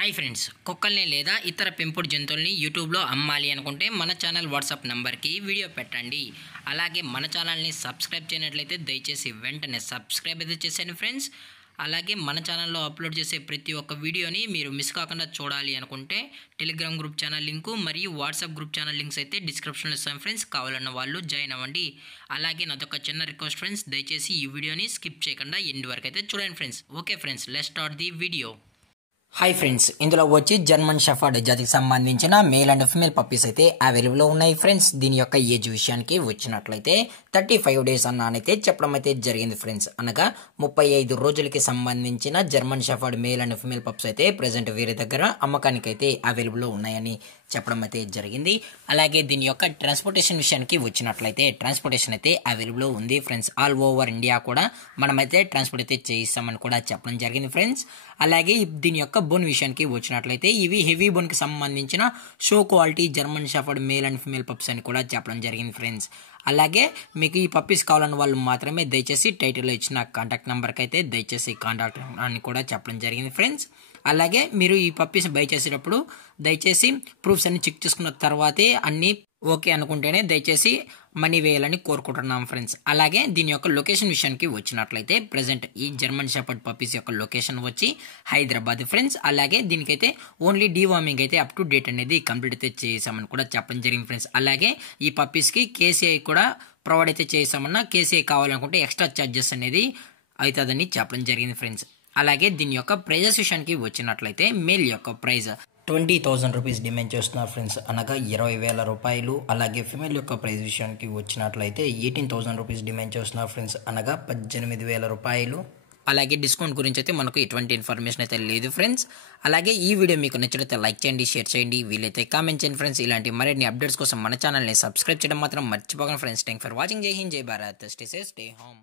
Hi friends, కుక్కల్ని లేదా ఇతర పెంపుడు జంతువుల్ని యూట్యూబ్లో అమ్మాలి అనుకుంటే మన ఛానల్ వాట్సాప్ నెంబర్కి వీడియో పెట్టండి. అలాగే మన ఛానల్ని సబ్స్క్రైబ్ చేయనట్లయితే దయచేసి వెంటనే సబ్స్క్రైబ్ అయితే చేసేయండి ఫ్రెండ్స్. అలాగే మన ఛానల్లో అప్లోడ్ చేసే ప్రతి ఒక్క వీడియోని మీరు మిస్ కాకుండా చూడాలి అనుకుంటే టెలిగ్రామ్ గ్రూప్ ఛానల్ లింకు మరియు వాట్సాప్ గ్రూప్ ఛానల్ లింక్స్ అయితే డిస్క్రిప్షన్లో ఇస్తాను ఫ్రెండ్స్. కావాలన్న వాళ్ళు జాయిన్ అవ్వండి. అలాగే నాదొక చిన్న రిక్వెస్ట్ ఫ్రెండ్స్, దయచేసి ఈ వీడియోని స్కిప్ చేయకుండా ఎండ్ వరకు అయితే చూడండి friends. Okay friends, let's start the video. Hi friends, ఇందులో వచ్చి జర్మన్ షెఫర్డ్ జాతికి సంబంధించిన మేల్ అండ్ ఫిమేల్ పప్పీస్ అయితే అవైలబుల్లో ఉన్నాయి ఫ్రెండ్స్. దీని యొక్క ఏజ్ విషయానికి వచ్చినట్లయితే 35 డేస్ అన్నైతే చెప్పడం అయితే జరిగింది ఫ్రెండ్స్. అనగా 35 రోజులకి సంబంధించిన German shepherd male and female pups అయితే ప్రెసెంట్ వీరి దగ్గర అమ్మకానికి అయితే అవైలబుల్లో ఉన్నాయని చెప్పడం అయితే జరిగింది. అలాగే దీని యొక్క ట్రాన్స్పోర్టేషన్ విషయానికి వచ్చినట్లయితే ట్రాన్స్పోర్టేషన్ అయితే అవైలబుల్లో ఉంది ఫ్రెండ్స్. ఆల్ ఓవర్ ఇండియా కూడా మనమైతే ట్రాన్స్పోర్ట్ అయితే చేయిస్తామని కూడా చెప్పడం జరిగింది ఫ్రెండ్స్. అలాగే దీని యొక్క బోన్ విషయానికి వచ్చినట్లయితే ఇవి హెవీ బోన్కి సంబంధించిన show quality German shepherd male and female pups అని కూడా చెప్పడం జరిగింది ఫ్రెండ్స్. అలాగే మీకు ఈ పప్పీస్ కావాలని వాళ్ళు మాత్రమే దయచేసి టైటిల్లో ఇచ్చిన కాంటాక్ట్ నెంబర్కి అయితే దయచేసి కాంటాక్ట్ అని కూడా చెప్పడం జరిగింది ఫ్రెండ్స్. అలాగే మీరు ఈ పప్పీస్ బై చేసేటప్పుడు దయచేసి ప్రూఫ్స్ అన్ని చెక్ చేసుకున్న తర్వాతే అన్ని ఓకే అనుకుంటేనే దయచేసి మనీ వేయాలని కోరుకుంటున్నాం ఫ్రెండ్స్. అలాగే దీని యొక్క లొకేషన్ విషయానికి వచ్చినట్లయితే ప్రెసెంట్ ఈ జర్మన్ షెపర్డ్ పప్పీస్ యొక్క లొకేషన్ వచ్చి హైదరాబాద్ ఫ్రెండ్స్. అలాగే దీనికైతే ఓన్లీ డీవార్మింగ్ అయితే అప్ టు డేట్ అనేది కంప్లీట్ అయితే చేసామని కూడా చెప్పడం జరిగింది ఫ్రెండ్స్. అలాగే ఈ పప్పీస్కి కేసీఐ కూడా ప్రొవైడ్ అయితే చేసామన్నా కేసీఐ కావాలనుకుంటే ఎక్స్ట్రా ఛార్జెస్ అనేది అవుతుందని చెప్పడం జరిగింది ఫ్రెండ్స్. అలాగే దీని యొక్క ప్రైజెస్ విషయానికి వచ్చినట్లయితే మేల్ యొక్క ప్రైజ్ 20,000 రూపీస్ డిమాండ్ చేస్తున్నారు ఫ్రెండ్స్, అనగా 20,000 రూపాయలు. అలాగే ఫిమేల్ యొక్క ప్రైజ్ విషయానికి వచ్చినట్లయితే 18,000 రూపీస్ డిమాండ్ చేస్తున్నారు ఫ్రెండ్స్, అనగా 18,000 రూపాయలు. అలాగే డిస్కౌంట్ గురించి అయితే మనకు ఎటువంటి ఇన్ఫర్మేషన్ అయితే లేదు ఫ్రెండ్స్. అలాగే ఈ వీడియో మీకు నచ్చినట్లయితే లైక్ చేయండి, షేర్ చేయండి, వీలైతే కామెంట్ చేయండి ఫ్రెండ్స్. ఇలాంటి మరిన్ని అప్డేట్స్ కోసం మన ఛానల్ని సబ్స్క్రైబ్ చేయడం మాత్రం మర్చిపోకండి ఫ్రెండ్స్. Thank for watching. జై హింద్, జై Bharat, stay safe, stay home.